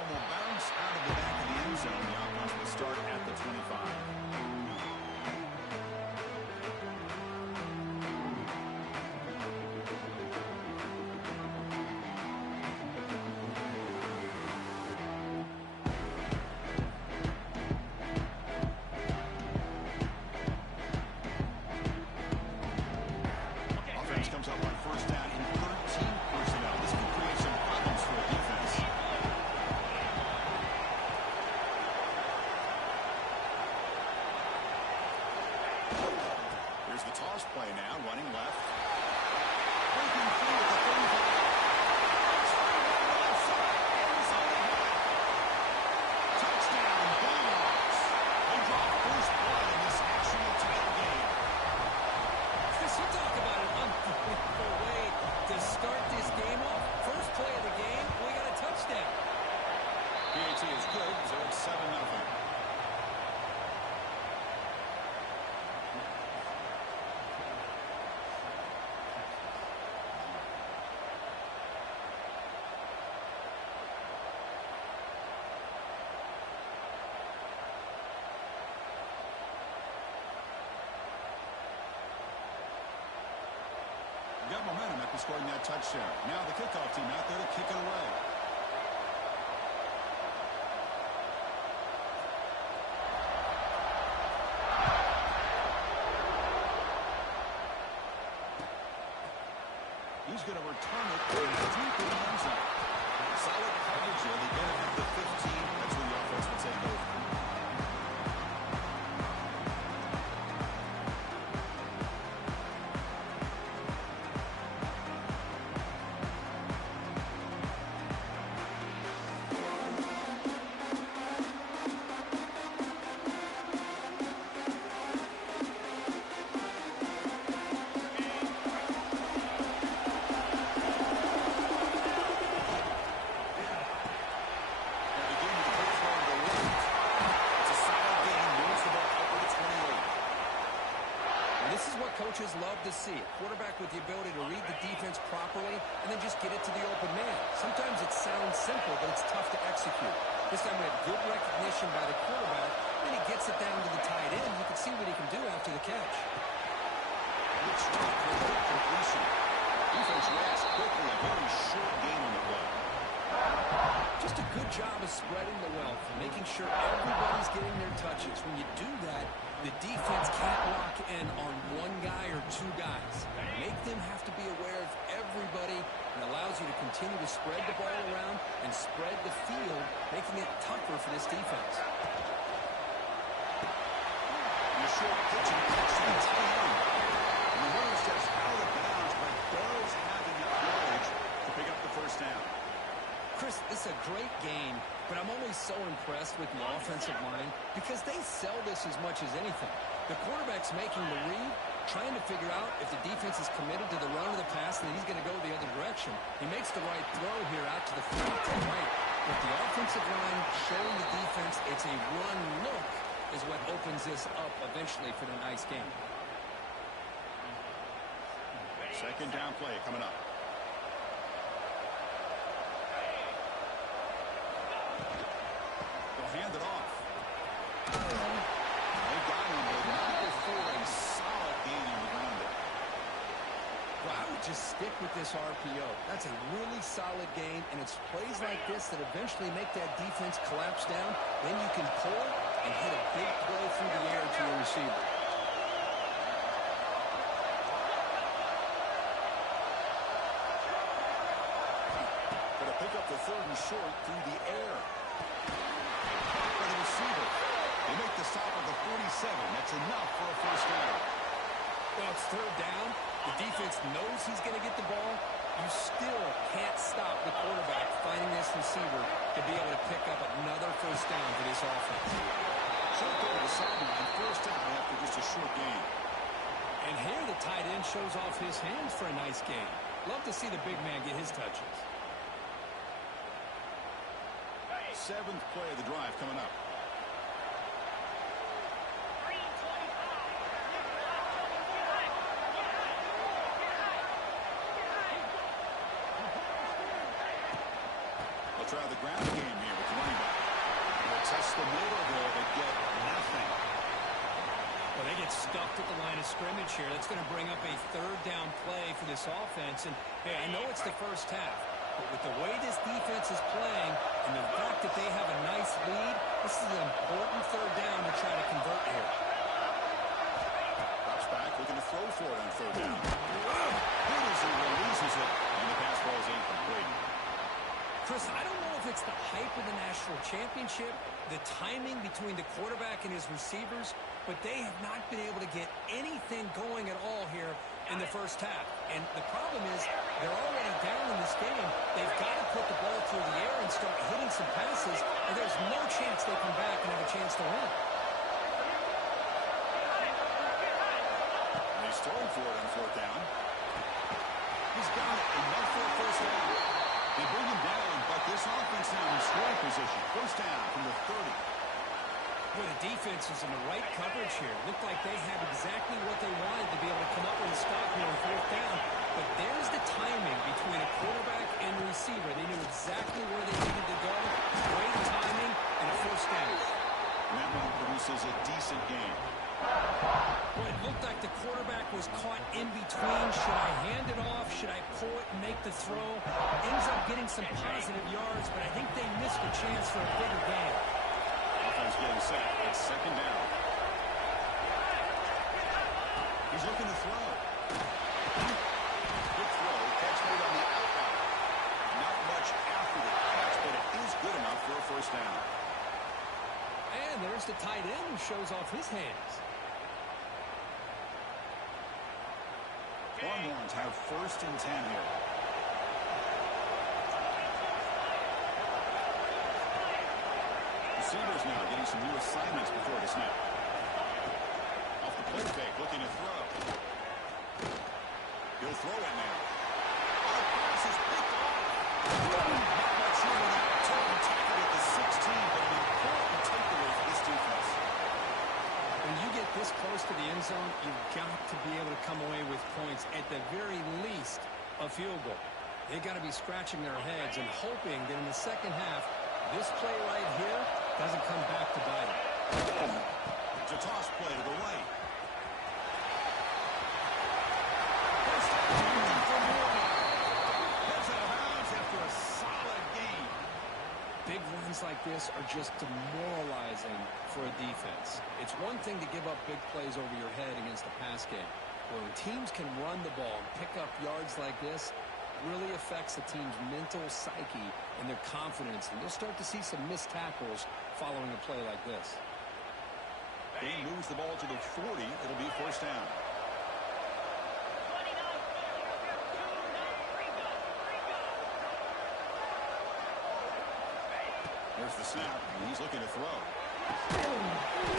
one will bounce out of the back of the end zone. The offense will start at the 25. Comes up on first down in 13 personnel. This can create some problems for a defense. Here's the toss play now, running left. Breaking through at the 35. Touchdown, Bulldogs. They draw first blood in this national title game. Chris, you talk about an unbelievable way to start this game off. First play of the game, we got a touchdown. PAT is good, so it's 7-0. Got momentum after scoring that touchdown. Now the kickoff team out there to kick it away. He's going to return it deep in the end zone. Solid coverage here. They get it at the 15. That's where the offense will take over. Coaches love to see a quarterback with the ability to read the defense properly and then just get it to the open man. Sometimes it sounds simple, but it's tough to execute. This time we had good recognition by the quarterback, and he gets it down to the tight end. You can see what he can do after the catch. Good stop with the completion. Defense reacts quickly. A very short game on the play. Just a good job of spreading the wealth, making sure everybody's getting their touches. When you do that, the defense can't lock in on one guy or two guys. Make them have to be aware of everybody, and allows you to continue to spread the ball around and spread the field, making it tougher for this defense. And a short pitch and catch to the tight end. And the runner steps out of bounds, but does have enough yardage to pick up the first down. Chris, this is a great game, but I'm always so impressed with the offensive line because they sell this as much as anything. The quarterback's making the read, trying to figure out if the defense is committed to the run or the pass, and then he's going to go the other direction. He makes the right throw here out to the field to the right. But the offensive line showing the defense it's a run look is what opens this up eventually for the nice game. Second down play coming up. They'll hand it off. They got him, but not before a solid gain on the ground there. Well, I would just stick with this RPO. That's a really solid game, and it's plays like this that eventually make that defense collapse down. Then you can pull and hit a big play through the air to your receiver. Gonna pick up the third and short through the air. For the receiver. They make the stop at the 47. That's enough for a first down. Well, it's third down. The defense knows he's going to get the ball. You still can't stop the quarterback finding this receiver to be able to pick up another first down for this offense. Short go to the sideline. First down after just a short gain. And here the tight end shows off his hands for a nice game. Love to see the big man get his touches. Seventh play of the drive coming up. They'll try the ground game here with the middle there to get nothing. Well, they get stuffed at the line of scrimmage here. That's going to bring up a third down play for this offense. And, hey, I know it's the first half, but with the way this defense is playing and the fact that they have a nice lead, this is an important third down to try to convert here. Drops back, looking to throw for it on third down. He releases it, and the pass ball is incomplete. Chris, I don't know if it's the hype of the national championship, the timing between the quarterback and his receivers, but they have not been able to get anything going at all here in the first half. And the problem is they're already down in this game. They've got to put the ball through the air and start hitting some passes, or there's no chance they come back and have a chance to win. And he's throwing for it on fourth down. He's got it, enough for a first down. They bring him down, but this offense now in scoring position. First down from the 30. Well, the defense is in the right coverage here. Looked like they had exactly what they wanted to be able to come up with a stop here on fourth down. But there's the timing between a quarterback and the receiver. They knew exactly where they needed to go. Great timing and a first down. And that one produces a decent game. Well, it looked like the quarterback was caught in between. Should I hand it off? Should I pull it and make the throw? Ends up getting some positive yards, but I think they missed a chance for a bigger gain. Offense getting set. It's second down. He's looking to throw. Good throw. Catch made on the outside. Not much after the catch, but it is good enough for a first down. And there's the tight end who shows off his hands. Longhorns have first and 10 here. Receivers now getting some new assignments before the snap. Off the play fake, looking to throw. He'll throw it now. Oh, pass is picked off. Not much room in that return. Tackled at the 16, but an important takeaway for this defense. When you get this close to the end zone, you've got to be able to come away with points, at the very least a field goal. They've got to be scratching their heads and hoping that in the second half, this play right here doesn't come back to bite them. It's a toss play to the right. That's out of bounds after a solid game. Big runs like this are just demoralizing for a defense. It's one thing to give up big plays over your head against the pass game. When teams can run the ball and pick up yards like this, really affects the team's mental psyche and their confidence. And you'll start to see some missed tackles following a play like this. He moves the ball to the 40. It'll be first down. There's the snap, and he's looking to throw. The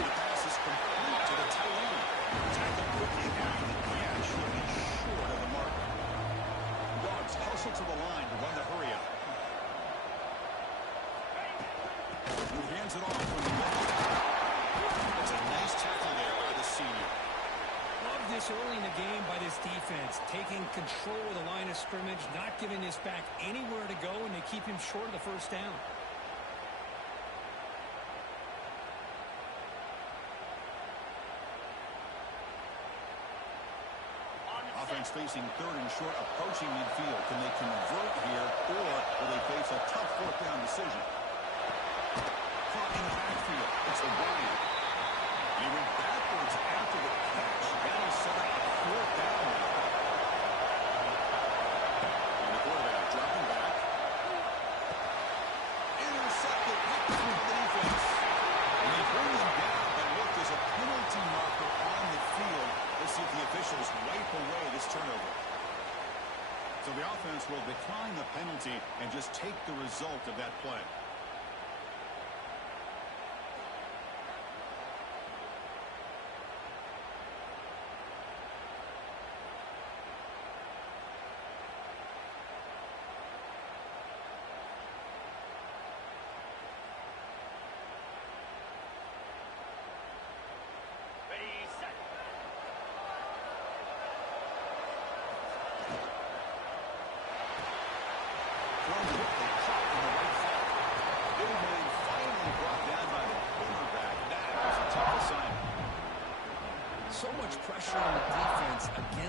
pass is complete to the tight end. Tackled quickly after the catch, looking short of the mark. Dogs hustle to the line to run the hurry up. Who hands it off from the left. It's a nice tackle there by the senior. Love this early in the game by this defense, taking control of the line of scrimmage, not giving this back anywhere to go, and they keep him short of the first down. Offense facing third and short, approaching midfield. Can they convert here, or will they face a tough fourth down decision? Caught in the backfield. It's O'Brien. He went backwards after the catch. That'll set up a fourth down now. And the quarterback dropping back. Intercepted. Picked through the defense. And they bring him down, but look, there's a penalty marker on the field. Let's see if the officials wipe away this turnover. So the offense will decline the penalty and just take the result of that play.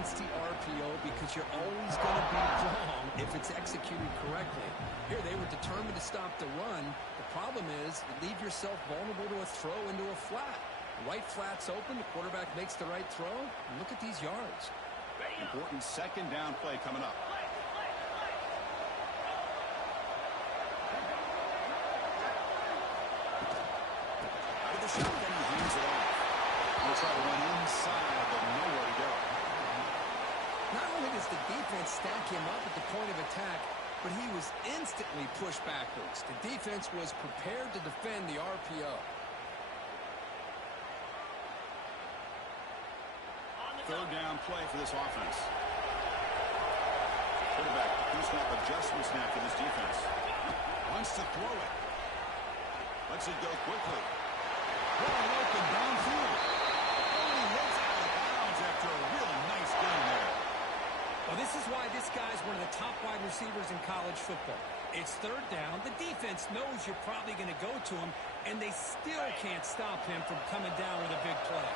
against the RPO because you're always going to be wrong if it's executed correctly. Here, they were determined to stop the run. The problem is you leave yourself vulnerable to a throw into a flat. Right flat's open, the quarterback makes the right throw, and look at these yards. Important second down play coming up. Out of the shotgun, he hands it off. He'll try to run inside, but nowhere to go. Not only does the defense stack him up at the point of attack, but he was instantly pushed backwards. The defense was prepared to defend the RPO. Third down play for this offense. Quarterback, two-snap adjustment snap for this defense. Wants to throw it. Lets it go quickly. Wide open downfield. Only hits out of bounds after a really nice game there. Well, this is why this guy's one of the top wide receivers in college football. It's third down. The defense knows you're probably going to go to him, and they still can't stop him from coming down with a big play.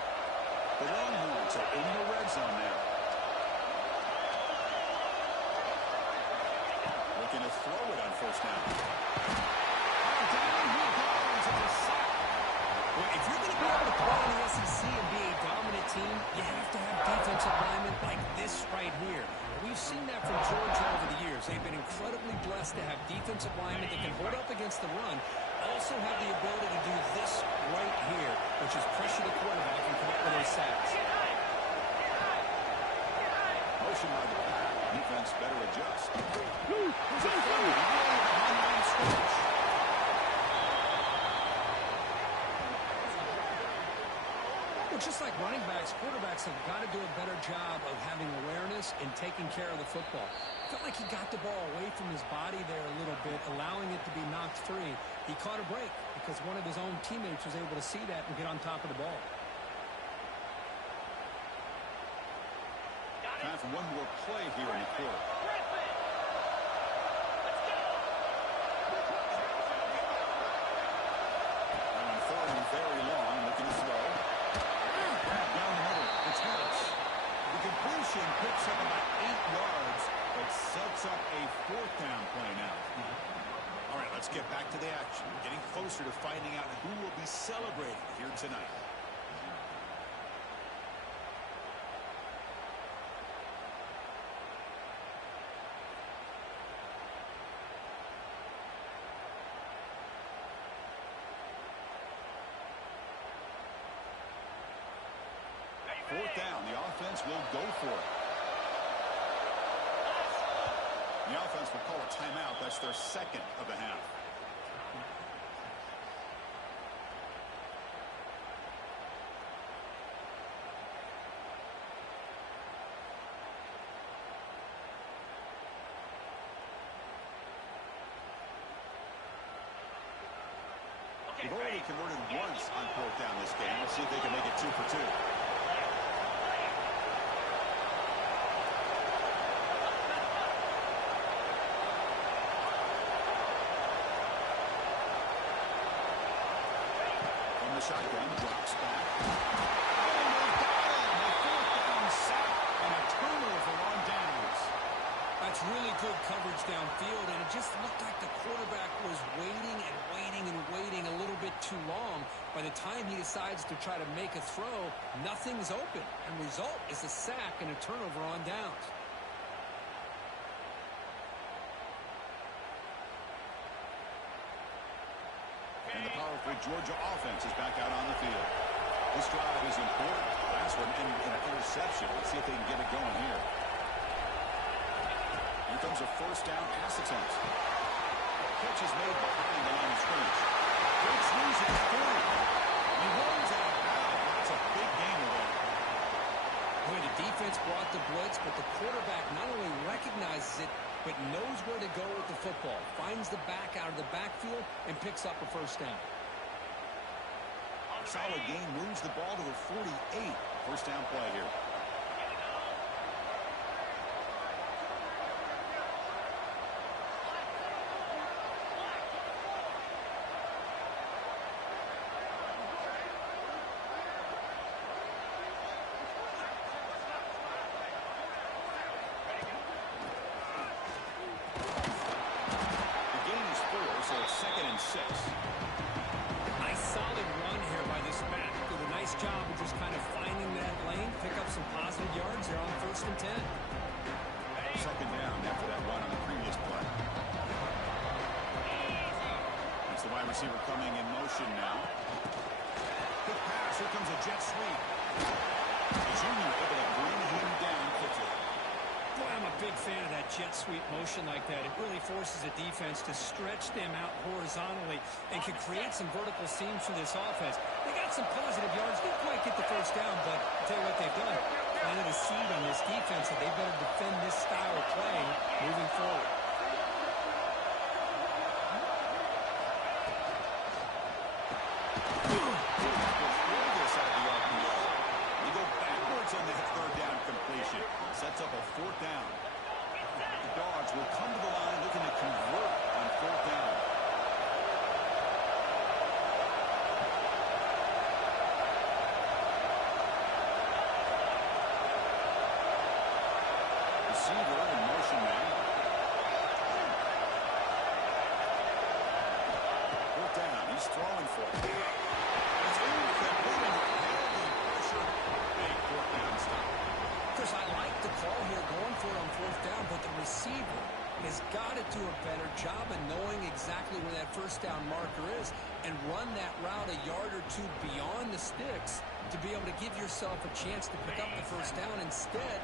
The Longhorns are in the red zone now. Looking to throw it on first down. Down he goes. It's a sack. Well, if you're going to be able to play in the SEC and be a dominant team, you have to have defensive linemen like this right here. We've seen that from Georgia over the years. They've been incredibly blessed to have defensive linemen that can hold up against the run, also have the ability to do this right here, which is pressure the quarterback and come up with those sacks. Motion by the back. Defense better adjust. There's a throw way behind line of scrimmage. Well, just like running backs, quarterbacks have got to do a better job of having awareness and taking care of the football. Felt like he got the ball away from his body there a little bit, allowing it to be knocked free. He caught a break because one of his own teammates was able to see that and get on top of the ball. Time for one more play here in the quarter. On third and very long, looking to throw. Down the middle, it's Harris. The completion picks up about 8 yards, but sets up a fourth down play now. All right, let's get back to the action. We're getting closer to finding out who will be celebrating here tonight. Fourth down, the offense will go for it. The offense will call a timeout. That's their second of the half. They've already converted once on fourth down this game. Let's see if they can make it 2 for 2. Shotgun drops back. And they've got him. A fourth down sack and a turnover for on downs. That's really good coverage downfield, and it just looked like the quarterback was waiting and waiting and waiting a little bit too long. By the time he decides to try to make a throw, nothing's open. And result is a sack and a turnover on downs. And the powerful Georgia offense is back out on the field. This drive is important. Last one ended in an interception. Let's see if they can get it going here. Here comes a first down pass attempt. Catch is made behind the line of scrimmage. Breaks loose at 40. He runs out of bounds. That's a big gainer there. Boy, the defense brought the blitz, but the quarterback not only recognizes it, but knows where to go with the football. Finds the back out of the backfield and picks up a first down. Solid game, moves the ball to the 48. First down play here. receiver coming in motion now. Quick pass. Here comes a jet sweep. The junior able to bring him down quickly. Boy, I'm a big fan of that jet sweep motion like that. It really forces a defense to stretch them out horizontally and can create some vertical seams for this offense. They got some positive yards. Didn't quite get the first down, but I'll tell you what they've done. Planted a seed on this defense that they better defend this style of playing moving forward. On that third down completion. Sets up a fourth down. The Dogs will come to the line looking to convert on fourth down. Receiver in motion now. Fourth down. He's throwing for it. It's incomplete. Heavy pressure. Big fourth down stop. Chris, I like the call here going for it on fourth down, but the receiver has got to do a better job of knowing exactly where that first down marker is and run that route a yard or two beyond the sticks to be able to give yourself a chance to pick up the first down. Instead,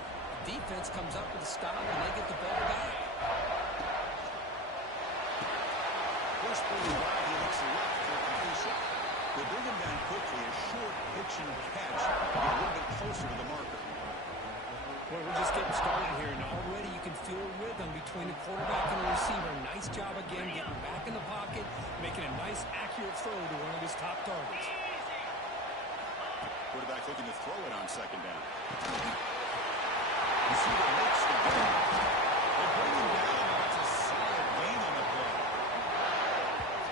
the defense comes up with a stop and they get the ball back. First play wide, he looks left for completion. They bring him down quickly, a short pitch and catch, a little bit closer to the marker. Well, we're just getting started here, and already you can feel a rhythm between the quarterback and the receiver. Nice job again getting back in the pocket, making a nice, accurate throw to one of his top targets. Quarterback looking to throw it on second down. Receiver makes the play. They bring him down. That's a solid gain on the play.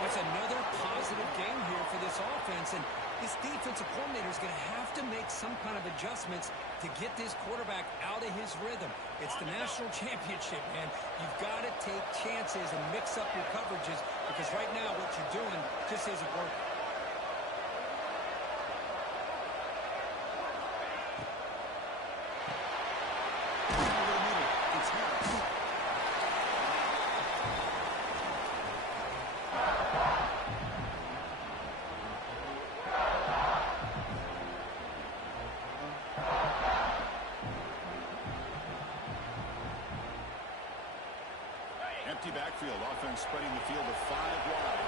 That's another positive game here for this offense, and this defensive coordinator is going to have to make some kind of adjustments to get this quarterback out of his rhythm. It's the national championship, man. You've got to take chances and mix up your coverages because right now what you're doing just isn't working. Empty backfield. Offense spreading the field to 5 wide.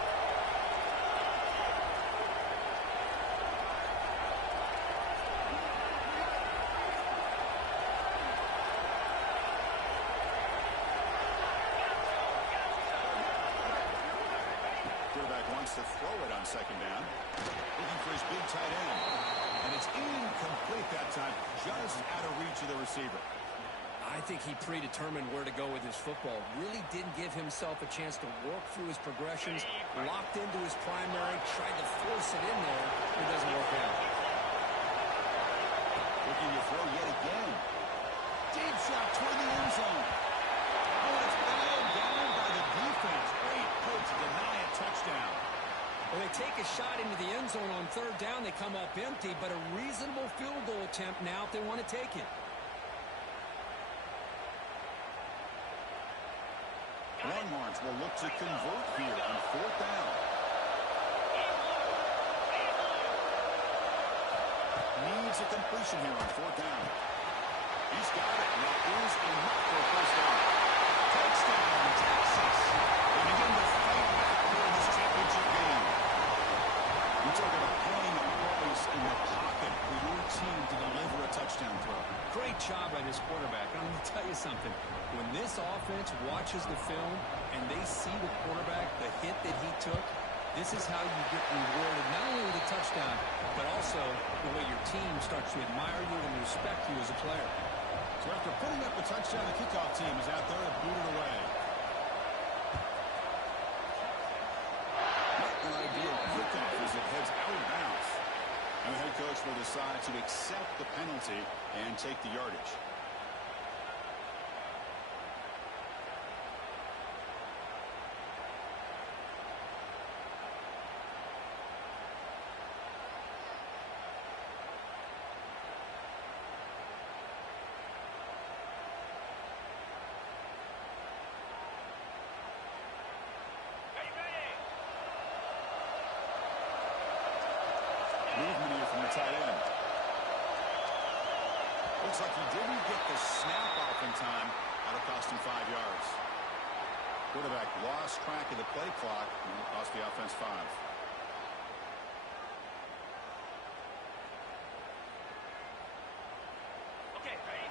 Quarterback wants to throw it on second down. Looking for his big tight end. And it's incomplete that time. Just out of reach of the receiver. I think he predetermined where to go with his football. Really didn't give himself a chance to work through his progressions. Locked into his primary, tried to force it in there. It doesn't work out. Looking to throw yet again. Deep shot toward the end zone. Oh, it's bowed down by the defense. Great play to deny a touchdown. Well, they take a shot into the end zone on third down. They come up empty, but a reasonable field goal attempt now if they want to take it. Longhorns will look to convert here on fourth down. Needs a completion here on fourth down. He's got it. And that is enough for a first down. Touchdown, Texas. They begin to fight back here in this championship game. We talk about playing a place in the pocket for your team to deliver a touchdown throw. Great job by this quarterback. I'm going to tell you something. When this offense watches the film and they see the quarterback, the hit that he took, this is how you get rewarded, not only with a touchdown, but also the way your team starts to admire you and respect you as a player. So after putting up the touchdown, the kickoff team is out there to boot it away. Not an ideal kickoff as it heads out of bounds. And the head coach will decide to accept the penalty and take the yardage. movement here from the tight end. Looks like he didn't get the snap off in time. That'll cost him 5 yards. Quarterback lost track of the play clock, and it cost the offense 5. Okay, ready?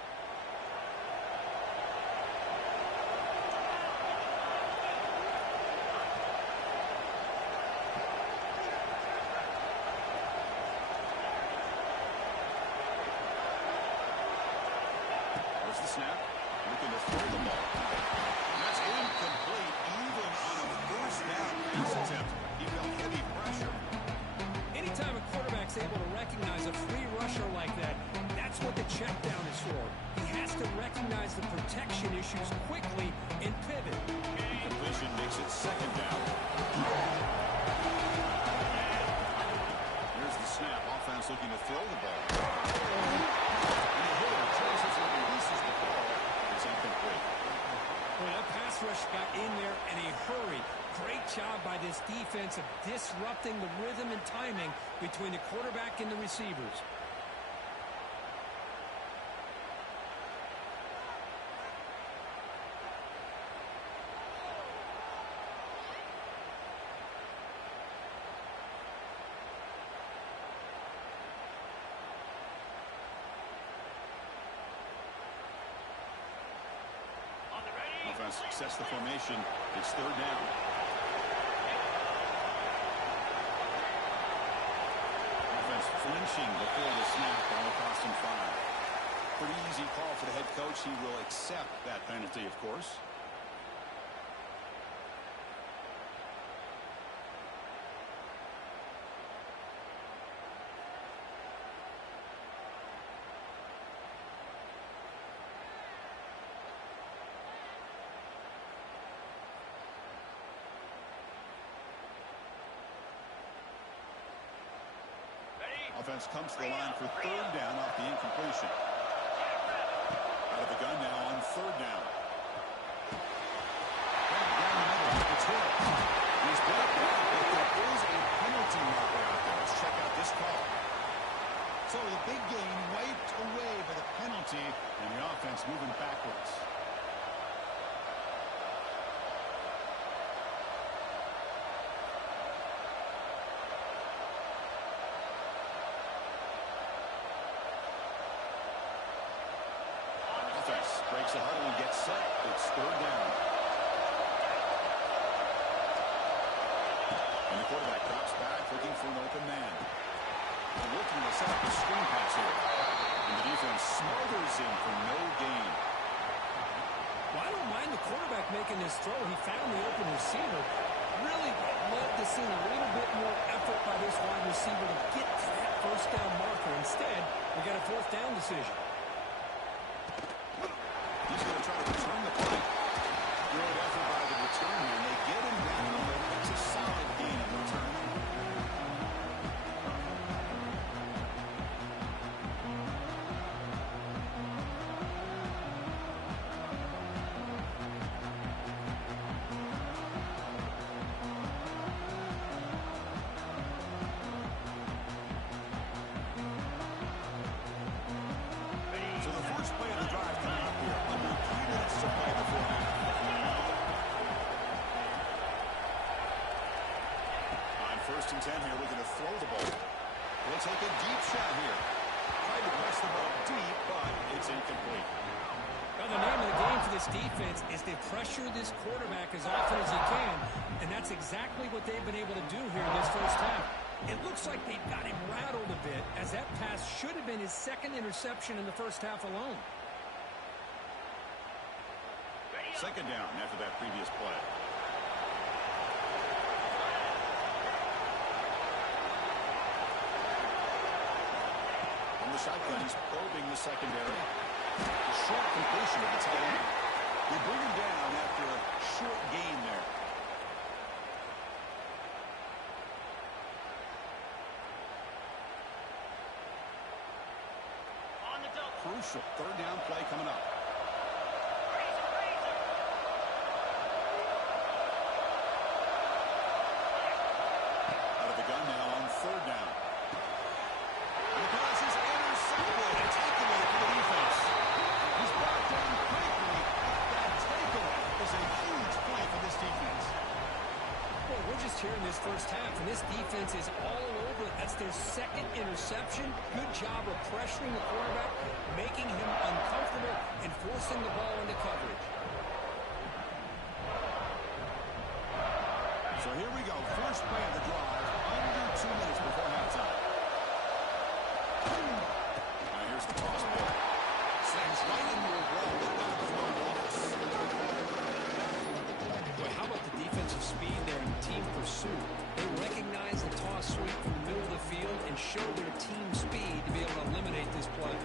There's the snap. Looking to throw the ball. That's incomplete, even on a first down pass attempt. He felt heavy pressure. Anytime a quarterback's able to recognize a free rusher like that, that's what the check down is for. He has to recognize the protection issues quickly and pivot. Completion makes it second down. Here's the snap. Offense looking to throw the ball. And the hitter chases and releases the ball. It's incomplete. Well, that pass rush got in there in a hurry. Great job by this defense of disrupting the rhythm and timing between the quarterback and the receivers. On the ready? Offense sets the formation. It's third down. Offense flinching before the snap. That'll cost him 5. Pretty easy call for the head coach. He will accept that penalty, of course. Offense comes to the line for third down off the incompletion. Out of the gun now on third down. Back down the middle. It's Hill. He's brought back, but there is a penalty marker out there. Let's check out this call. So the big game wiped away by the penalty, and the offense moving backwards. Breaks the huddle and gets set. It's third down. And the quarterback drops back, looking for an open man. And looking to set up a screen pass here. And the defense smothers him for no gain. Well, I don't mind the quarterback making this throw. He found the open receiver. Really love to see a little bit more effort by this wide receiver to get to that first down marker. Instead, we got a fourth down decision. He's going to try to return the punt. Good effort by the return man. They get him down, but it's a solid gain in return. So the first play of the drive coming up here. Under 3 minutes to play before half. On first and 10 here, we're going to throw the ball. We'll take a deep shot here. Tried to press the ball deep, but it's incomplete. Well, the name of the game for this defense is to pressure this quarterback as often as you can, and that's exactly what they've been able to do here in this first half. It looks like they've got him rattled a bit, as that pass should have been his second interception in the first half alone. Second down after that previous play. From the shotgun, he's probing the secondary. A short completion of the tight end. They bring him down after a short gain there. Crucial third down play coming up. Out of the gun now on third down. first half, and this defense is all over it. That's their second interception. Good job of pressuring the quarterback, making him uncomfortable, and forcing the ball into coverage. So here we go. First play of the drive, under 2 minutes before halftime. Now here's the toss play. Slams right into a wall. Boy, how about the defensive speed there in team pursuit? They recognize the toss sweep from the middle of the field and show their team speed to be able to eliminate this play.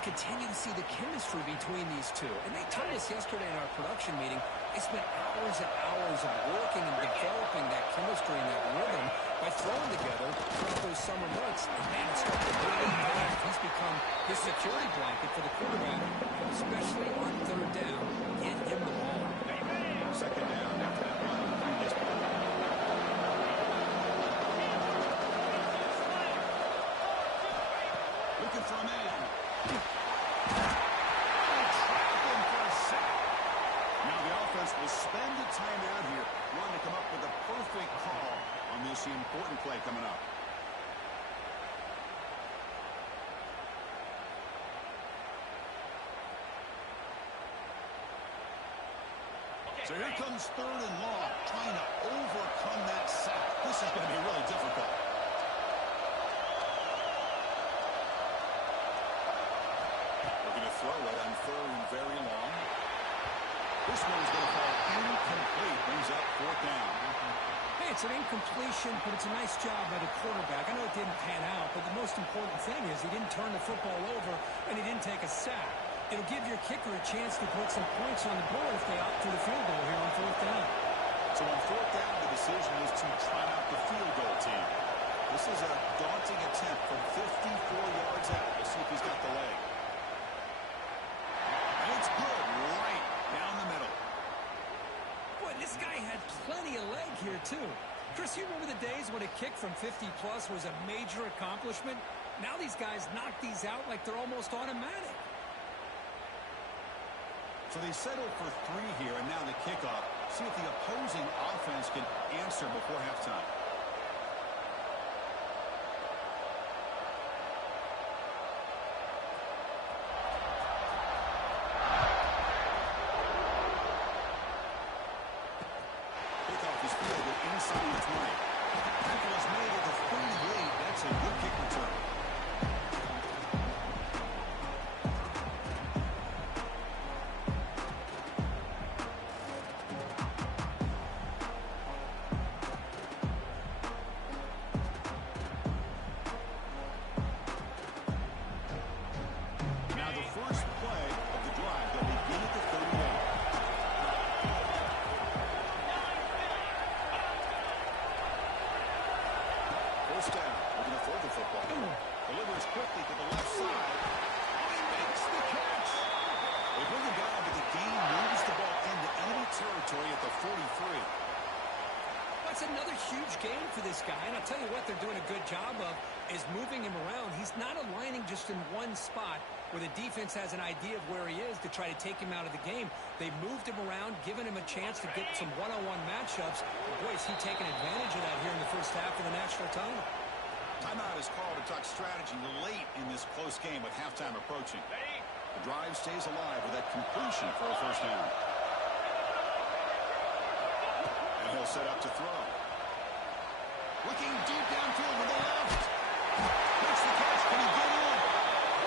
Continue to see the chemistry between these two. And they told us yesterday in our production meeting, they spent hours and hours of working and developing that chemistry and that rhythm by throwing together throughout those summer months. And man, it's starting to really impact. He's become the security blanket for the quarterback, especially on third down. Get him the ball. Second down after that run. Looking for a man. Will spend the time out here wanting to come up with a perfect call on this important play coming up. So here comes third and long, trying to overcome that sack. This is going to be really difficult. Looking to throw it on third and very long. This one's going to fall incomplete. Brings up fourth down. Hey, it's an incompletion, but it's a nice job by the quarterback. I know it didn't pan out, but the most important thing is he didn't turn the football over and he didn't take a sack. It'll give your kicker a chance to put some points on the board if they opt for the field goal here on fourth down. So on fourth down, the decision is to try out the field goal team. This is a daunting attempt from 54 yards out. We'll see if he's got the leg. And it's good, right down the middle. Boy, this guy had plenty of leg here, too. Chris, you remember the days when a kick from 50-plus was a major accomplishment? Now these guys knock these out like they're almost automatic. So they settle for 3 here, and now the kickoff. See if the opposing offense can answer before halftime. Kickoff is fielded inside the 20. Tackle is made at the 38. That's a good kick return. moving him around. He's not aligning just in one spot where the defense has an idea of where he is to try to take him out of the game. They've moved him around, given him a chance to get some one-on-one matchups. Boy, is he taking advantage of that here in the first half of the national title. Timeout is called to talk strategy late in this close game with halftime approaching. Ready? The drive stays alive with that completion for a first down. And he'll set up to throw. Looking deep downfield with the left. Makes the catch. Can he get in?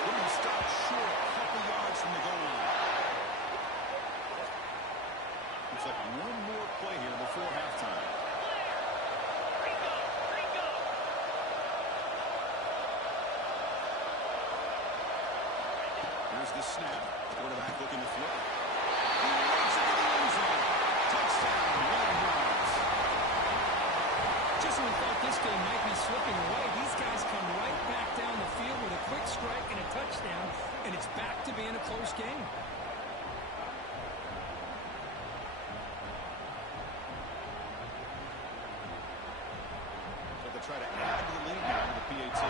When he stops short, a couple yards from the goal line. Looks like one more play here before halftime. Ringo! Ringo! Here's the snap. Quarterback looking to throw. He makes it to the end zone. Touchdown, Madden Heads. Just when we thought this game might be slipping away, these guys come right back down the field with a quick strike and a touchdown, and it's back to being a close game. So they try to add to the lead now with the PAT.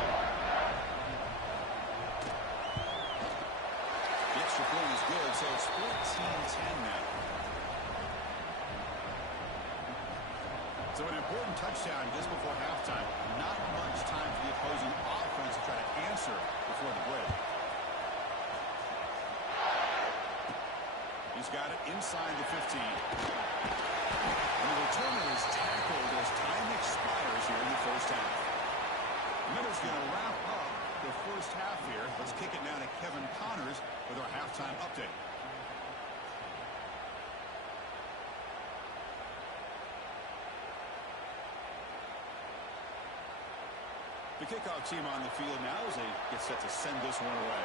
The extra point is good, so it's 14-10 now. So an important touchdown just before halftime. Not much time for the opposing offense to try to answer before the break. He's got it inside the 15. And the returner is tackled as time expires here in the first half. Miller's going to wrap up the first half here. Let's kick it now to Kevin Connors with our halftime update. The kickoff team on the field now as they get set to send this one away.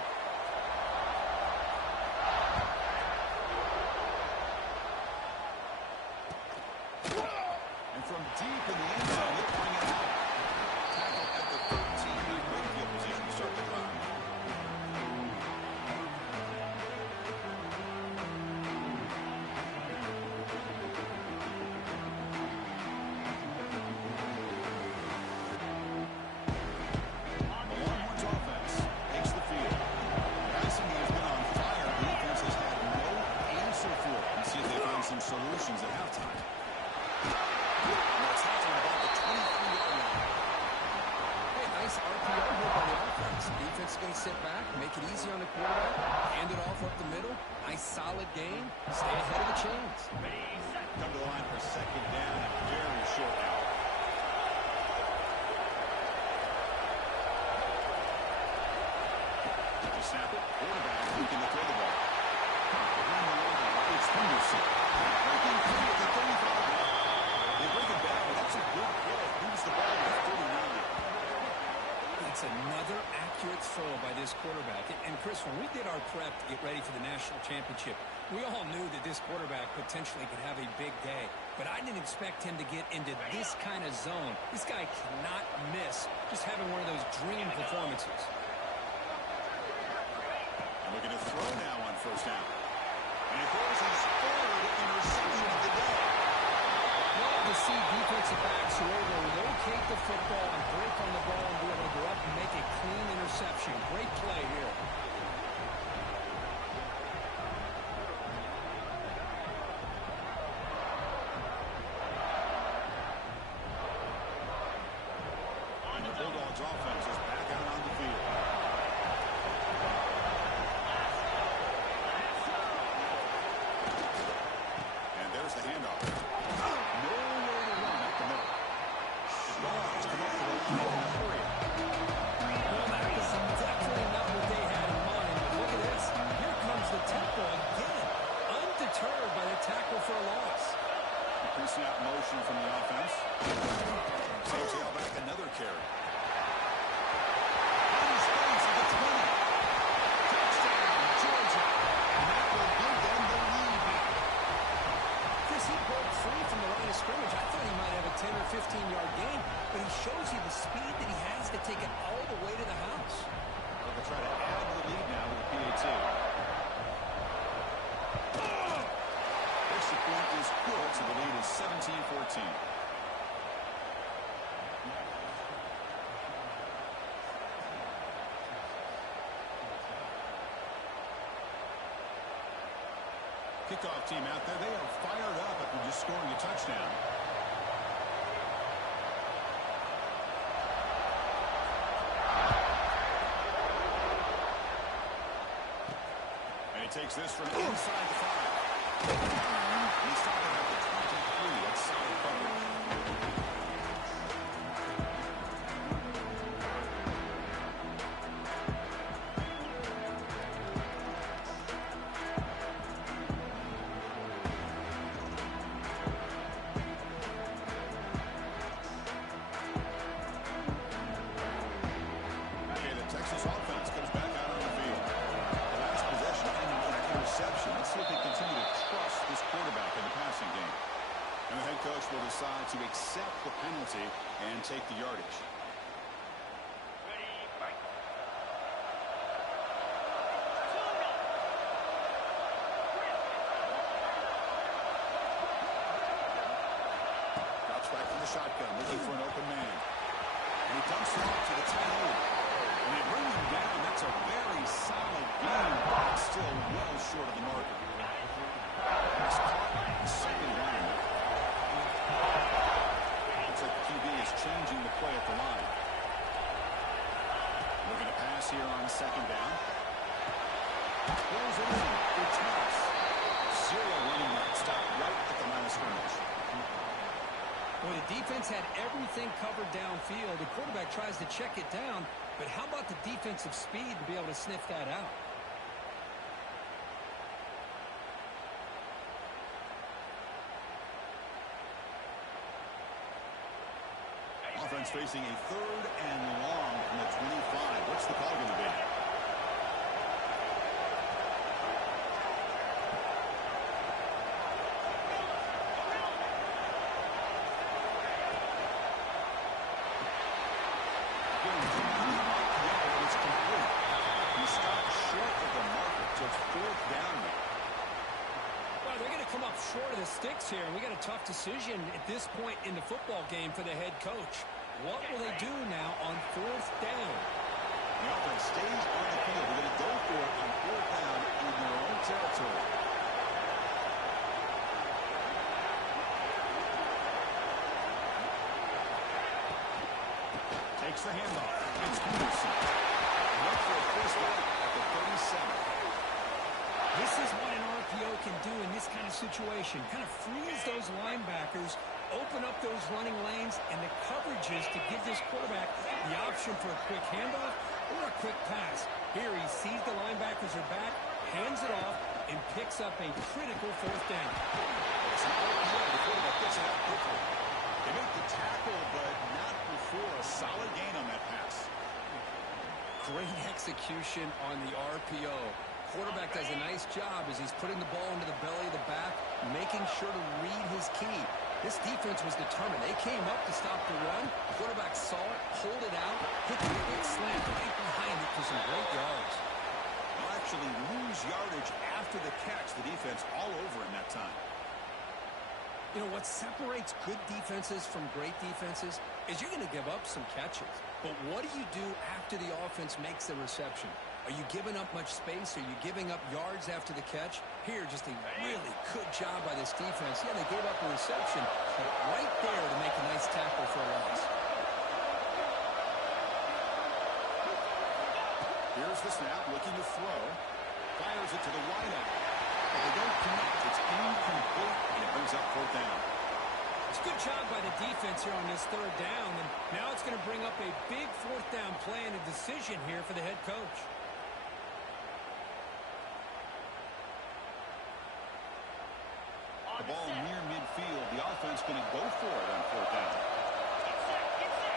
And from deep in the end zone, they'll bring it out. Tackle at the 13. Great field position to start the drive. Solutions at halftime. That's happening about the 23-yard line. Hey, nice RPO here by the offense. Defense is going to sit back, make it easy on the quarterback, hand it off up the middle. Nice solid game. Stay ahead of the chains. Ready, set. Come to the line for second down and very short out. To snap it, quarterback looking to throw the ball. It's Henderson. Breaking free at the 35. They break it back, but that's a good play. Moves the ball to the 39. It's another accurate throw by this quarterback. And Chris, when we did our prep to get ready for the national championship, we all knew that this quarterback potentially could have a big day. But I didn't expect him to get into this kind of zone. This guy cannot miss just having one of those dream performances. And looking to throw now on first down. And he throws his third interception of the day. Love to see defensive backs who are able to locate the football and break on the ball and be able to go up and make a clean interception. Great play here. And the Bulldogs offense is back out on the field. And there's the handoff. Nowhere to run up the middle. The Dogs come up to the line in a hurry. Well, that was definitely not what they had in mind. But look at this. Here comes the tempo again. Undeterred by the tackle for a loss. Pre-snap motion from the offense. So tailback another carry. On space at the 20. Touchdown, Georgia. And that will give them the lead now. Chris, he broke free from the line of scrimmage. I thought he might have a 10 or 15-yard gain, but he shows you the speed that he has to take it all the way to the house. They'll try to add to the lead now with the PAT. Extra point is good, so the lead is 17-14. Kickoff team out there, they are fired up after just scoring a touchdown. And he takes this from inside the 5. And he's talking about the 23. That's solid coverage. Texas offense comes back out on the field. The last possession ended in an interception. Let's see if they continue to trust this quarterback in the passing game. And the head coach will decide to accept the penalty and take the yardage. Ready, fight. Drops back from the shotgun, looking for an open man. And he dumps it off to the tight end. And they bring him down. That's a very solid game, but still well short of the marker. It's caught second down. Looks like the QB is changing the play at the line. Looking to pass here on second down. Pulls it in for toss. Zero running back stop right at the line of scrimmage. Well, the defense had everything covered downfield. The quarterback tries to check it down, but how about the defensive speed to be able to sniff that out? Offense facing a 3rd and long from the 25. What's the call going to be? It's complete. He stopped short of the marker, so it's 4th down now. Well, they're going to come up short of the sticks here, and we got a tough decision at this point in the football game for the head coach. What will they do now on 4th down? The offense stays on the field. They're going to go for it on 4th down in their own territory. Takes the handoff. It's Peterson. Look for a first down at the 37. This is what an RPO can do in this kind of situation. Kind of freeze those linebackers, open up those running lanes, and the coverages to give this quarterback the option for a quick handoff or a quick pass. Here he sees the linebackers are back, hands it off, and picks up a critical 4th down. It's an RPO. The quarterback gets it out quickly. They make the tackle, but not before a solid gain on that pass. Great execution on the RPO. Quarterback does a nice job as he's putting the ball into the belly of the back, making sure to read his key. This defense was determined. They came up to stop the run. Quarterback saw it, pulled it out, hit the big slant right behind it for some great yards. They'll actually lose yardage after the catch. The defense all over in that time. You know, what separates good defenses from great defenses is you're going to give up some catches. But what do you do after the offense makes the reception? Are you giving up much space? Are you giving up yards after the catch? Here, just a really good job by this defense. Yeah, they gave up a reception, but right there to make a nice tackle for a loss. Here's the snap, looking to throw. Fires it to the wideout. But they don't connect. It's incomplete, and it brings up 4th down. It's a good job by the defense here on this 3rd down, and now it's going to bring up a big 4th down play and a decision here for the head coach. The ball near midfield. The offense going to go for it on 4th down. Get set, get set.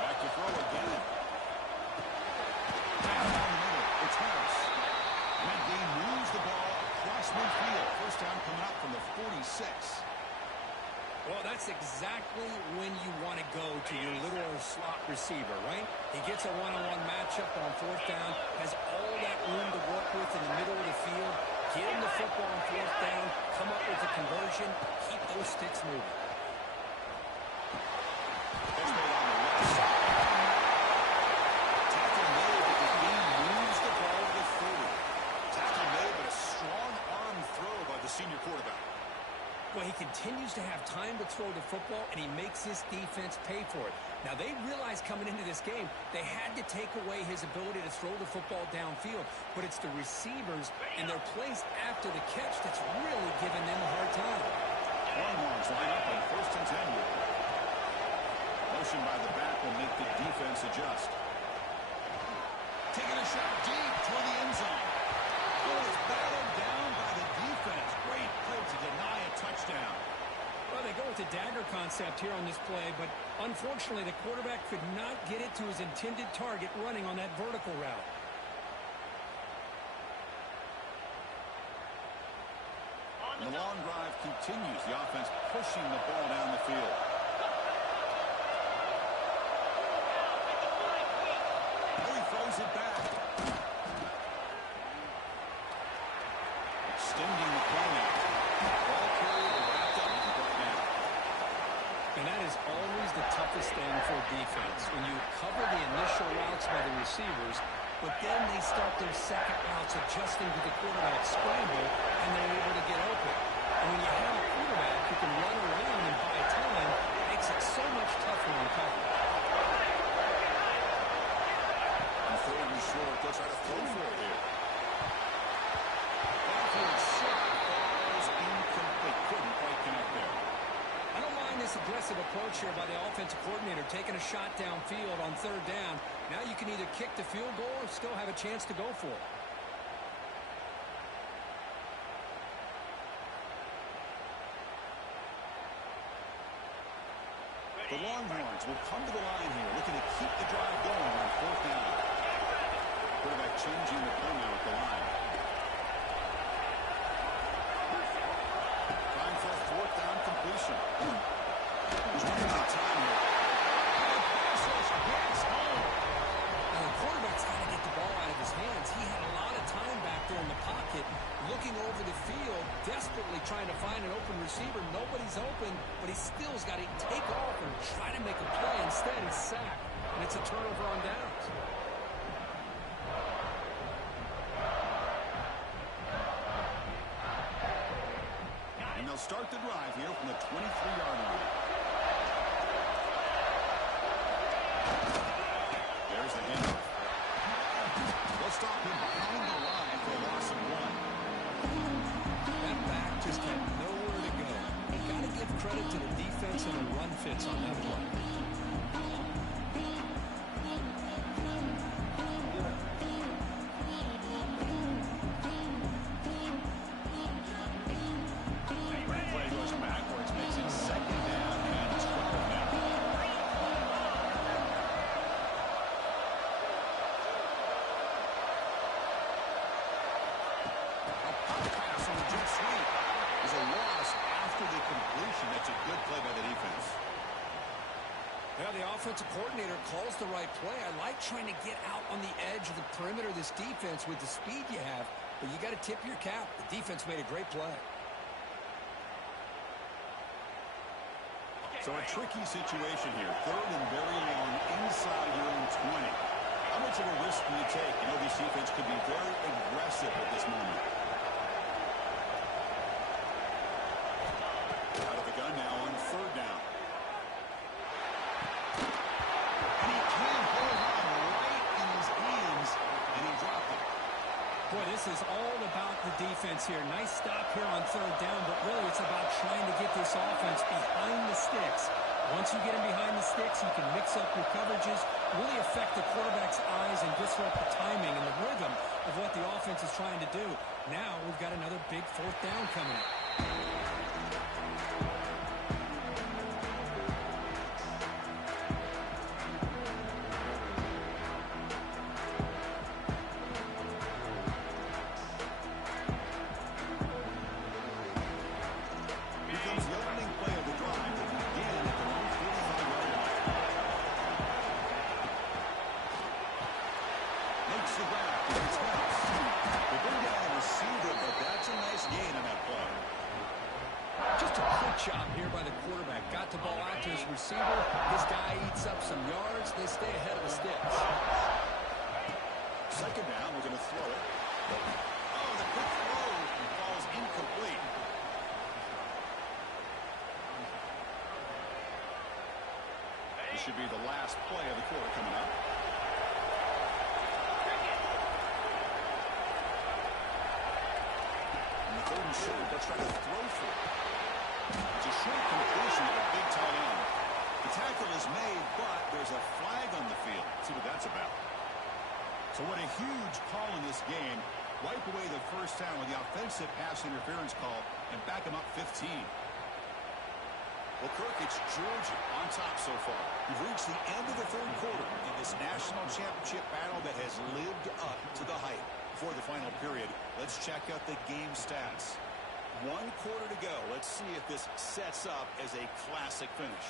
Back to throw again. Down the middle. It's Harris. And that game moves the ball across midfield. First down coming out from the 46. Well, that's exactly when you want to go to your little slot receiver, right? He gets a one-on-one matchup on 4th down, has all that room to work with in the middle of the field, get him the football on 4th down, come up with a conversion, keep those sticks moving. That's made on the left side. Tackle made, but the continues to have time to throw the football, and he makes his defense pay for it. Now, they realized coming into this game they had to take away his ability to throw the football downfield, but it's the receivers and their plays after the catch that's really giving them a hard time. Longhorns line up on 1st and 10 here. Motion by the back will make the defense adjust. Taking a shot deep toward the end zone. Oh, it's battled down by the defense. Great play to deny a touchdown. Well, they go with the dagger concept here on this play, but unfortunately the quarterback could not get it to his intended target running on that vertical route. The long drive continues. The offense pushing the ball down the field. Oh, he throws it back. Extending the play now. Ball carrier wrapped up and brought down. And that is always the toughest thing for defense, when you cover the initial routes by the receivers, but then they start their second routes adjusting to the quarterback's scramble, and they're able to get open. And when you have a quarterback who can run around and buy time, it makes it so much tougher on coverage. On 3rd and short, they'll try to throw for it here. Backward shot falls incomplete. Couldn't quite connect there. I don't mind this aggressive approach here by the offensive coordinator, taking a shot downfield on 3rd down. Now you can either kick the field goal or still have a chance to go for it. The Longhorns will come to the line here, looking to keep the drive going on 4th down. Quarterback changing the play now at the line. Trying for a 4th down completion. He's running out of time here. And the pass rush gets home. Now the quarterback's got to get the ball out of his hands. He had a lot of time back there in the pocket, looking over the field, desperately trying to find an open receiver. Nobody's open, but he still's got to take off and try to make a play. Instead, he's sacked, and it's a turnover on downs. And they'll start the drive here from the 23-yard line. There's the handoff. They'll stop him behind the line for a loss of 1. That back just had nowhere to go. You got to give credit to the defense and the run fits on that play. Play goes backwards, makes it 2nd down and 12 now. A pop pass on the jet sweep is a loss after the completion. That's a good play by the defense. Yeah, the offensive coordinator calls the right play. I like trying to get out on the edge of the perimeter of this defense with the speed you have, but you got to tip your cap. The defense made a great play. So a tricky situation here. 3rd and very long inside your own 20. How much of a risk do you take? You know, this defense could be very aggressive at this moment. Out of the gun now on 3rd down. And he can't hold on right in his hands, and he dropped it. Boy, this is all about the defense here. Nice stop here on 3rd down, but really it's about trying to get this offense behind the sticks. Once you get him behind the sticks, you can mix up your coverages, really affect the quarterback's eyes and disrupt the timing and the rhythm of what the offense is trying to do. Now we've got another big 4th down coming up. Shot here by the quarterback. Got the ball out to his receiver. His guy eats up some yards. They stay ahead of the sticks. 2nd down. We're going to throw it. Oh, the quick throw falls incomplete. This should be the last play of the quarter coming up. And the third and short, they'll try to throw for it. It's a short completion of a big tight end. The tackle is made, but there's a flag on the field. Let's see what that's about. So what a huge call in this game. Wipe away the first down with the offensive pass interference call and back him up 15. Well, Kirk, it's Georgia on top so far. We've reached the end of the third quarter in this national championship battle that has lived up to the hype. Before the final period, let's check out the game stats. 1 quarter to go. Let's see if this sets up as a classic finish.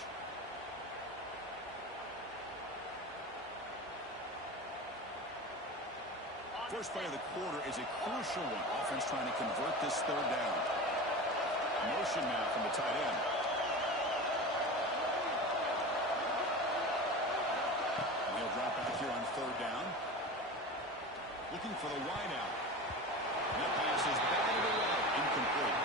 First play of the quarter is a crucial one. Offense trying to convert this third down. Motion now from the tight end. And he'll drop back here on third down. Looking for the wide out. And that pass is batted away. Incomplete.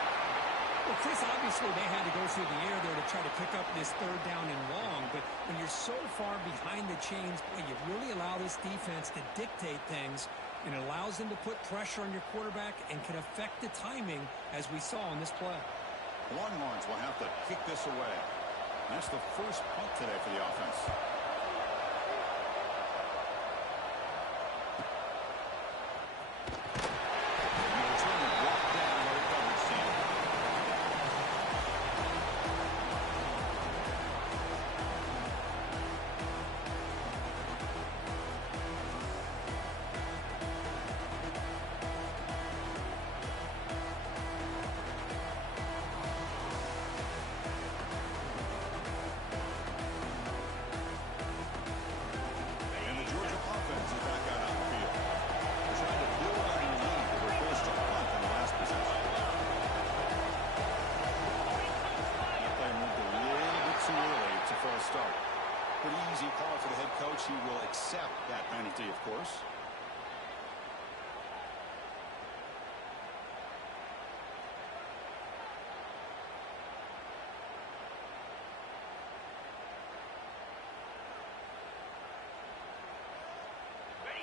Well, Chris, obviously they had to go through the air there to try to pick up this third down and long, but when you're so far behind the chains, boy, you really allow this defense to dictate things, and it allows them to put pressure on your quarterback and can affect the timing, as we saw in this play. Longhorns will have to kick this away. That's the first punt today for the offense. Start. Pretty easy call for the head coach. He will accept that penalty, of course.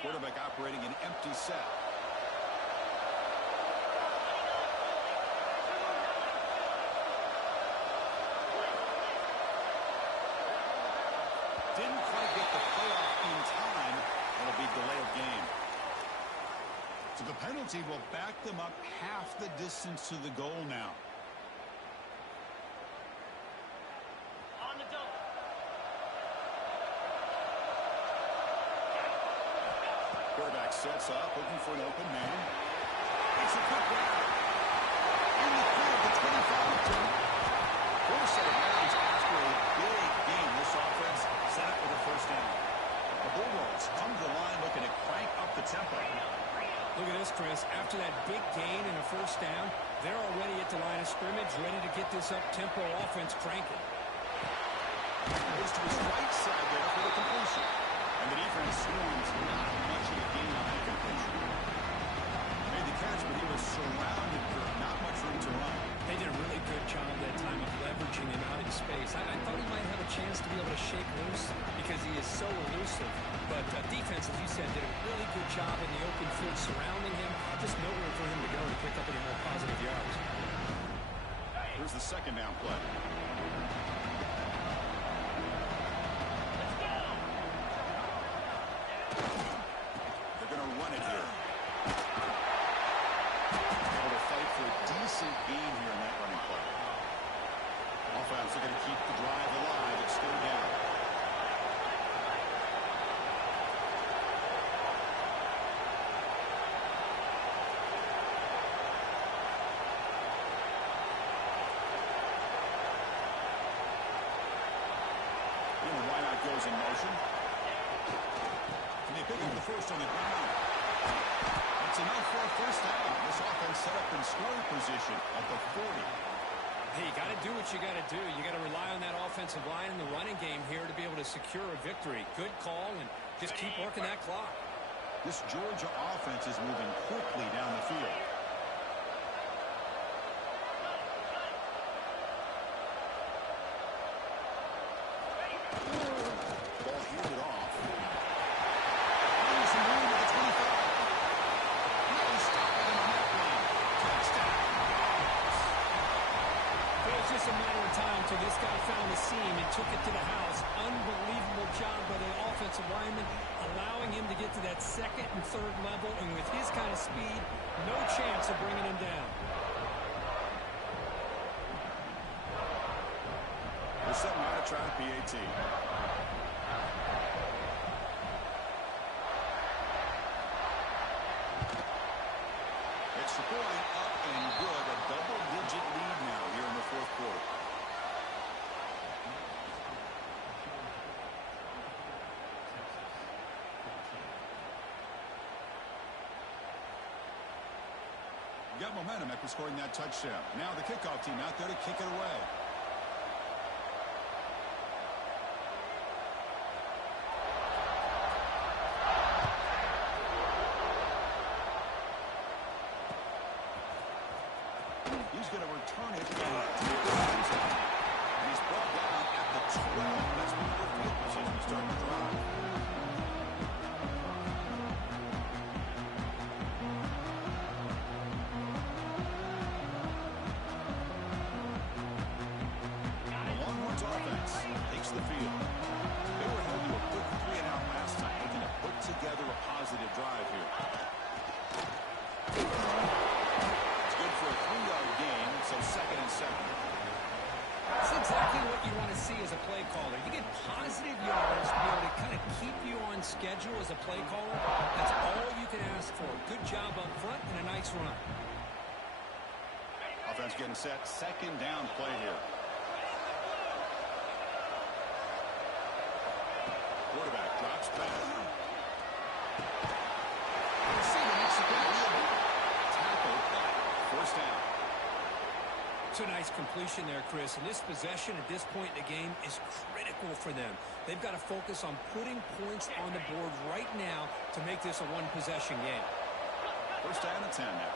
Quarterback operating an empty set. Didn't quite get the playoff in time. It'll be delay of game. So the penalty will back them up half the distance to the goal now. On the double. Quarterback sets up, looking for an open man. It's a quick round. In the field, the 25. First set of rounds after a big game. This offense set up with a first down. The Bulldogs come to the line looking to crank up the tempo. Look at this, Chris. After that big gain and a first down, they're already at the line of scrimmage, ready to get this up-tempo offense cranking. Goes to his right side there for the completion. And the defense swarms not much of a gain on that completion. Made the catch, but he was surrounded for not much room to run. They did a really good job that time of leveraging him out in space. I thought he might have a chance to be able to shake loose because he is so elusive. But defense, as you said, did a really good job in the open field surrounding him. Just nowhere for him to go to pick up any more positive yards. Here's the second down play. They're going to run it here. Able to fight for a decent gain here in that running play. Offense are going to keep the drive alive. It's third down. And the wideout goes in motion. And they pick up the first on the ground. That's enough for a first down. This offense set up in scoring position at the 40. Hey, you got to do what you got to do. You got to rely on that offensive line in the running game here to be able to secure a victory. Good call, and just keep working that clock. This Georgia offense is moving quickly down the field. So this guy found a seam and took it to the house. Unbelievable job by the offensive lineman, allowing him to get to that second and third level. And with his kind of speed, no chance of bringing him down. We're setting out to try a PAT. Extra point up and good. A double-digit lead now here in the fourth quarter. Got momentum after scoring that touchdown. Now the kickoff team out there to kick it away. He's going to return it. And he's brought down at the 12. That's one of the field position to start the drive. The Longhorns offense takes the field. They were held to a quick 3-and-out last time, looking to put together a positive drive here. For a 3-yard gain, so 2nd and 7. That's exactly what you want to see as a play caller. You get positive yards to be able to kind of keep you on schedule as a play caller. That's all you can ask for. Good job up front and a nice run. Offense getting set. 2nd down play here. Quarterback drops back. Receiver makes the catch. Tackled back. First down. It's a nice completion there, Chris. And this possession at this point in the game is critical for them. They've got to focus on putting points on the board right now to make this a one-possession game. First down and 10 now.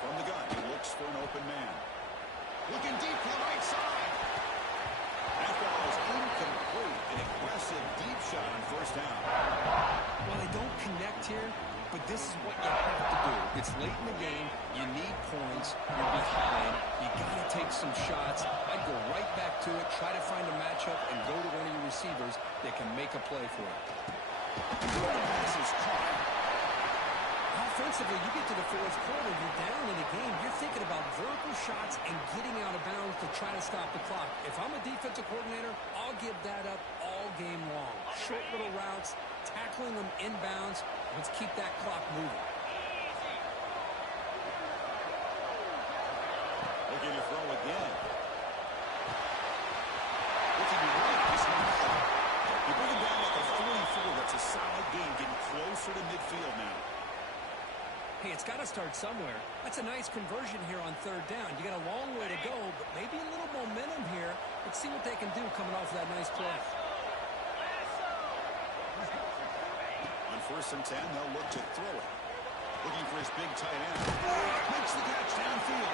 From the gun, he looks for an open man. Looking deep to the right side. That ball is incomplete. An aggressive deep shot on first down. Well, they don't connect here, but this is what you have to do. It's late in the game. You need points. You're behind. You got to take some shots. I'd go right back to it, try to find a matchup, and go to one of your receivers that can make a play for it. Pass is caught. Offensively, you get to the fourth quarter, you're down in the game. You're thinking about vertical shots and getting out of bounds to try to stop the clock. If I'm a defensive coordinator, I'll give that up all game long. Short little routes, tackling them inbounds. Let's keep that clock moving. Looking to throw again. Looking to run. You bring him down like a 44. That's a solid game, getting closer to midfield now. Hey, it's got to start somewhere. That's a nice conversion here on third down. You got a long way to go, but maybe a little momentum here. Let's see what they can do coming off of that nice play. On 1st and 10, they'll look to throw it. Looking for his big tight end. Makes the catch downfield.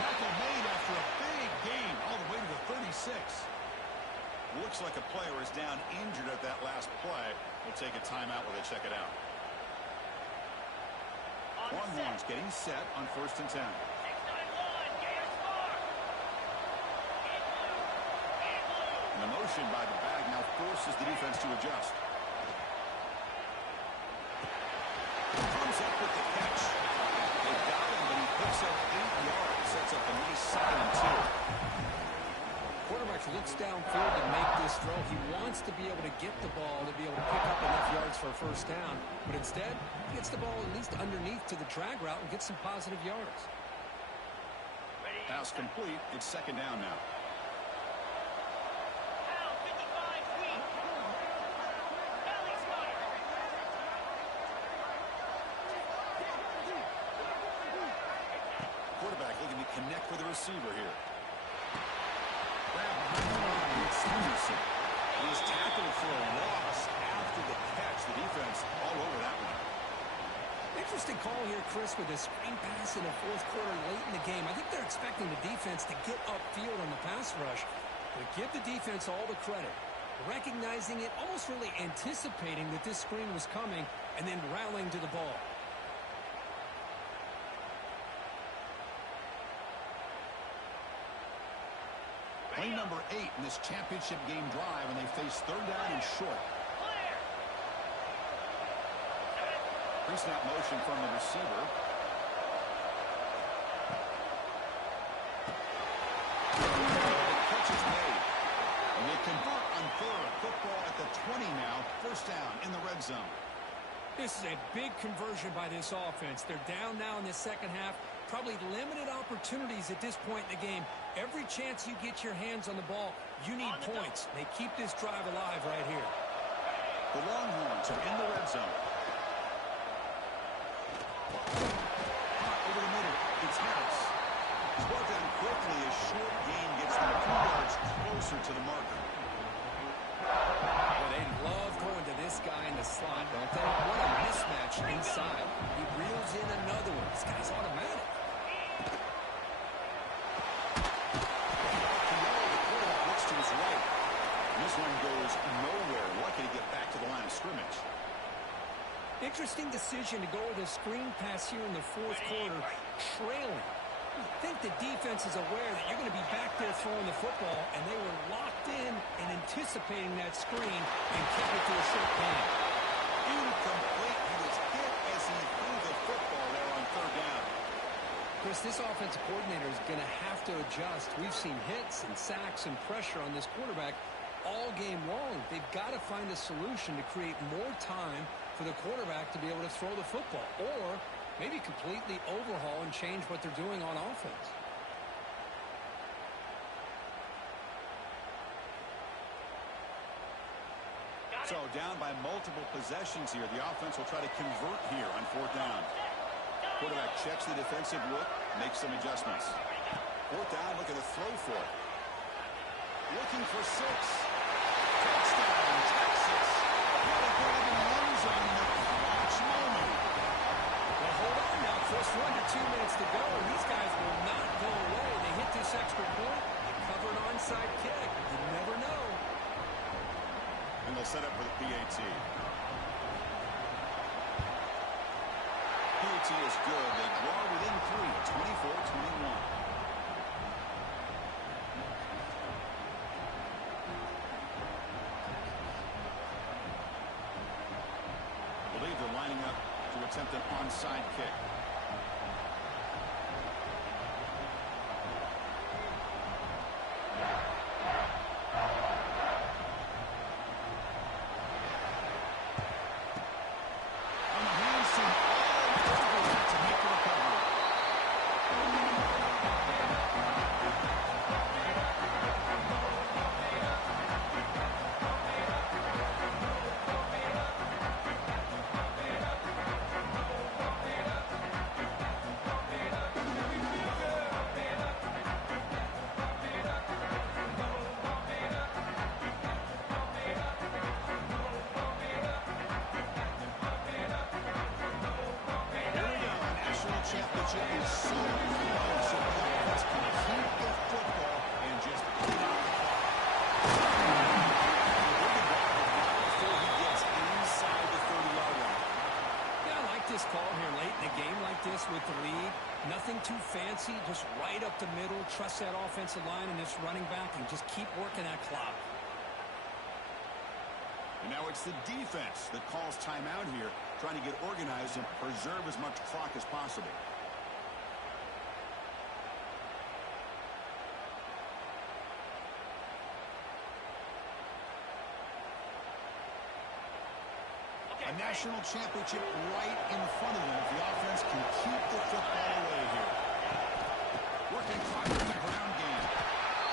Tackle made after a big gain all the way to the 36. Looks like a player is down injured at that last play. We'll take a timeout while they check it out. Longhorns getting set on 1st and 10. And the motion by the bag now forces the defense to adjust. Comes up with the catch. They got him, but he picks up 8 yards. Sets up a nice 2nd and 2. Quarterback looks downfield to make this throw. He wants to be able to get the ball to be able to pick up enough yards for a first down. But instead, he gets the ball at least underneath to the drag route and gets some positive yards. Pass complete. It's 2nd down now. Quarterback looking to connect with the receiver here. Grab behind the line. It's Henderson. He's tackled for a loss after the catch. The defense all over that one. Interesting call here, Chris, with a screen pass in the fourth quarter late in the game. I think they're expecting the defense to get upfield on the pass rush. But give the defense all the credit. Recognizing it, almost really anticipating that this screen was coming, and then rallying to the ball. Play number 8 in this championship game drive, and they face third down and short. Clear. Pre-snap motion from the receiver. Catch is made. And they convert on third. Football at the 20 now. First down in the red zone. This is a big conversion by this offense. They're down now in the second half. Probably limited opportunities at this point in the game. Every chance you get your hands on the ball, you need points. They keep this drive alive right here. The Longhorns are in the red zone. Hot over the middle. It's Harris. He's brought down quickly as short gain gets them a few yards closer to the marker. Well, they love going to this guy in the slot, don't they? What a mismatch inside. He reels in another one. This guy's automatic. Looks to his right. This one goes nowhere. Lucky to get back to the line of scrimmage. Interesting decision to go with a screen pass here in the fourth quarter, trailing. I think the defense is aware that you're going to be back there throwing the football, and they were locked in and anticipating that screen and kept it to a short gain. Incomplete. He was hit as he threw the football there on third down. Chris, this offensive coordinator is going to have to adjust. We've seen hits and sacks and pressure on this quarterback all game long. They've got to find a solution to create more time for the quarterback to be able to throw the football, or maybe completely overhaul and change what they're doing on offense. So down by multiple possessions here. The offense will try to convert here on fourth down. Quarterback checks the defensive look, makes some adjustments. Fourth down, looking to throw for it. Looking for 6. Touchdown, Texas. What a golden end zone in the clutch moment. Well, hold on now, Chris. 1 to 2 minutes to go, and these guys will not go away. They hit this extra point, they cover an onside kick. You never know. And they'll set up for the PAT. PAT is good. They draw within 3, 24-21. Believe they're lining up to attempt an onside kick. Championship is so close. So the offense can keep the football and just beat out the clock. Before he gets inside the 30-yard line. Yeah, I like this call here late in a game like this with the lead. Nothing too fancy, just right up the middle. Trust that offensive line and this running back and just keep working that clock. And now it's the defense that calls timeout here, trying to get organized and preserve as much clock as possible. A national championship right in front of them if the offense can keep the football away here. Working clock in the ground game.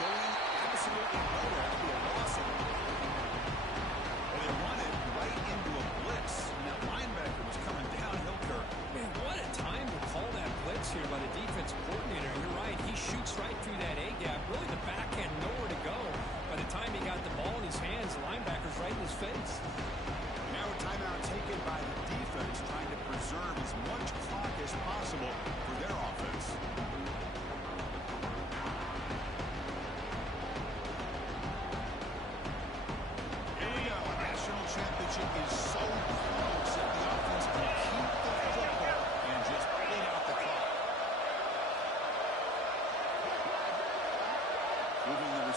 Going absolutely nowhere to be a loss of it. Well, they run it right into a blitz, and that linebacker was coming downhill curve. Man, what a time to call that blitz here by the defensive coordinator. You're right, he shoots right through that A-gap. Really the back end, nowhere to go. By the time he got the ball in his hands, the linebacker's right in his face. Now a timeout taken by the defense, trying to preserve as much clock as possible for their offense.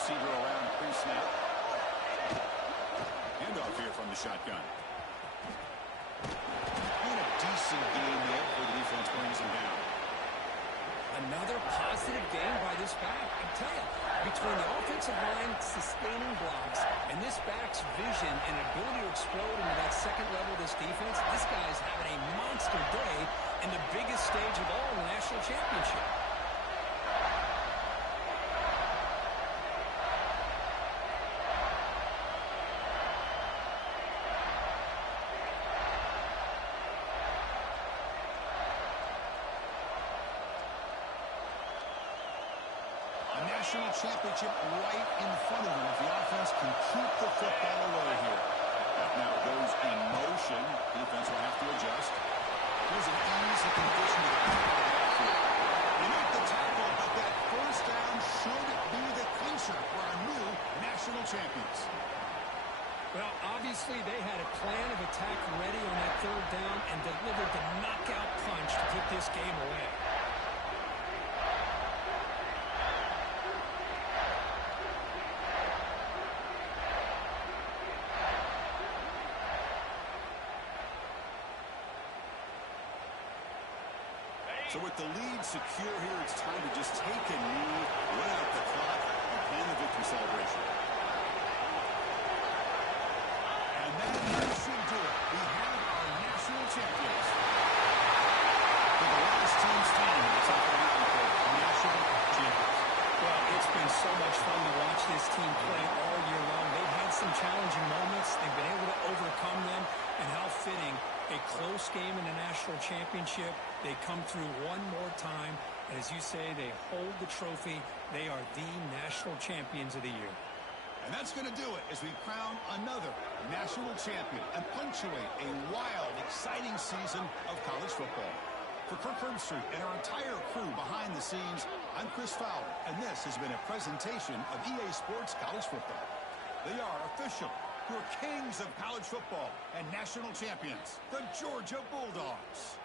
receiver around pre-snap. Handoff here from the shotgun. And a decent game there for the defense brings him down. Another positive game by this back. I tell you, between the offensive line sustaining blocks and this back's vision and ability to explode into that second level of this defense, this guy's having a monster day in the biggest stage of all, the national championship. National championship right in front of him if the offense can keep the football away here. That now goes in motion. Defense will have to adjust. Here's an easy condition to the backfield. They make the tackle, but that first down should be the clincher for our new national champions. Well, obviously they had a plan of attack ready on that third down and delivered the knockout punch to put this game away. So with the lead secure here, it's time to just take a knee, run out the clock, and plan the victory celebration. And that should do it. We have our national champions. For the last team's time, it's all happened for national champions. Well, it's been so much fun to watch this team play all year long. They've had some challenging moments. They've been able to overcome them. And how fitting, a close game in the national championship. They come through one more time. And as you say, they hold the trophy. They are the national champions of the year. And that's going to do it as we crown another national champion and punctuate a wild, exciting season of college football. For Kirk Herbstreit and our entire crew behind the scenes, I'm Chris Fowler, and this has been a presentation of EA Sports College Football. They are official, your kings of college football and national champions, the Georgia Bulldogs.